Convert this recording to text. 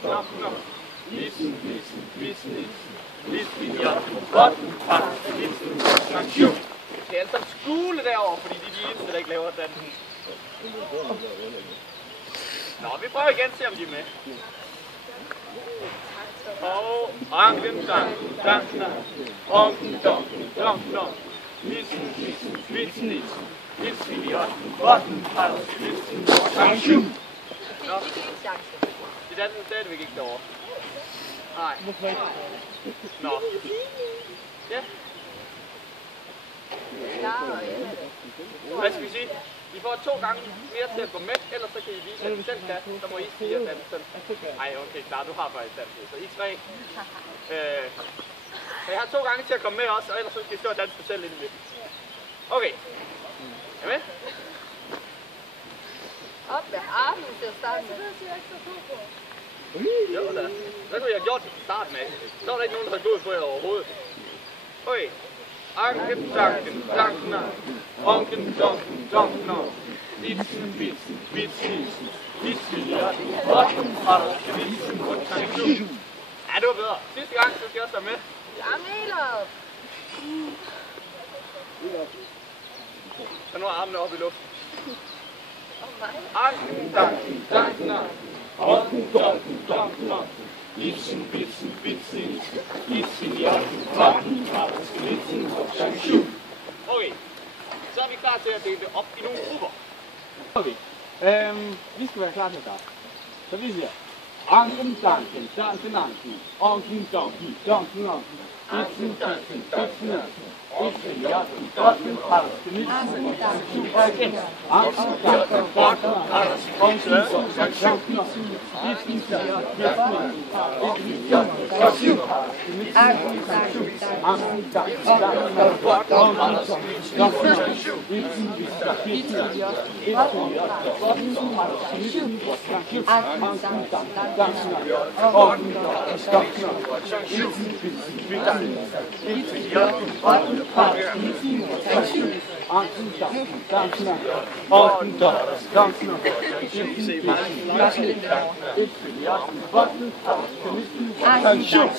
knop, knop. Listen, listen, listen, listen, ja. Godt, godt, listen, sanktion. Vi skal altså skule derovre, fordi de er de eneste, der ikke laver dansen. Nå, vi prøver igen, se om de er med. Og anken, dank, dank, onken, donk, donk, donk. Listen, listen, listen, listen, listen, ja. Godt, godt, listen, sanktion. Nå. De danser stadigvæk ikke derovre. Nej. Nå. Ja. Hvad skal vi sige? I får 2 gange mere til at gå med, ellers så kan I vise, at I selv kan. Så må I 4 danse selv. Ej, okay, klar, du har bare et danse. Så I 3. Så jeg har 2 gange til at komme med også, og ellers så skal I stå og danse selv ind i midten. Okay. Er I med? Op med armen til at starte med. Jo da. Hvad kunne jeg have gjort til starten af? Så var der ikke nogen, der havde gået på jer overhovedet. Okay. Anken, danken, danken, onken, donken, donken, vitsen, vitsen, vitsen, vitsen, ja. Rotten, rotten, vitsen, sanktion. Ja, det var bedre. Sidste gang, så skal jeg også være med. Ja, Melop! Så nu er armene oppe i luften. Og mig. Anken, danken, danken, onken, donken, donken, vitsen, vitsen, vitsen, vitsen, ja. Rotten, rotten, vitsen, sanktion. Okay. Så er vi klar til at dele det op i nogle grupper. Okay. Vi skal være klar til at starte. Så vi siger anken, danken, danken, danken, onken, donken, donken, onken, vitsen, vitsen, vitsen, vitsen, ja, rotten, rotten, vitsen, sanktion. Og igen. Anken, danken, danken, onken, donken, sanktion. Vitsen, ja, vitsen, ja, sanktion. Anken, danken, Anken, danken, danken, onken, donken, sanktion. Vitsen, vitsen, ja, vitsen, ja, Sanktion.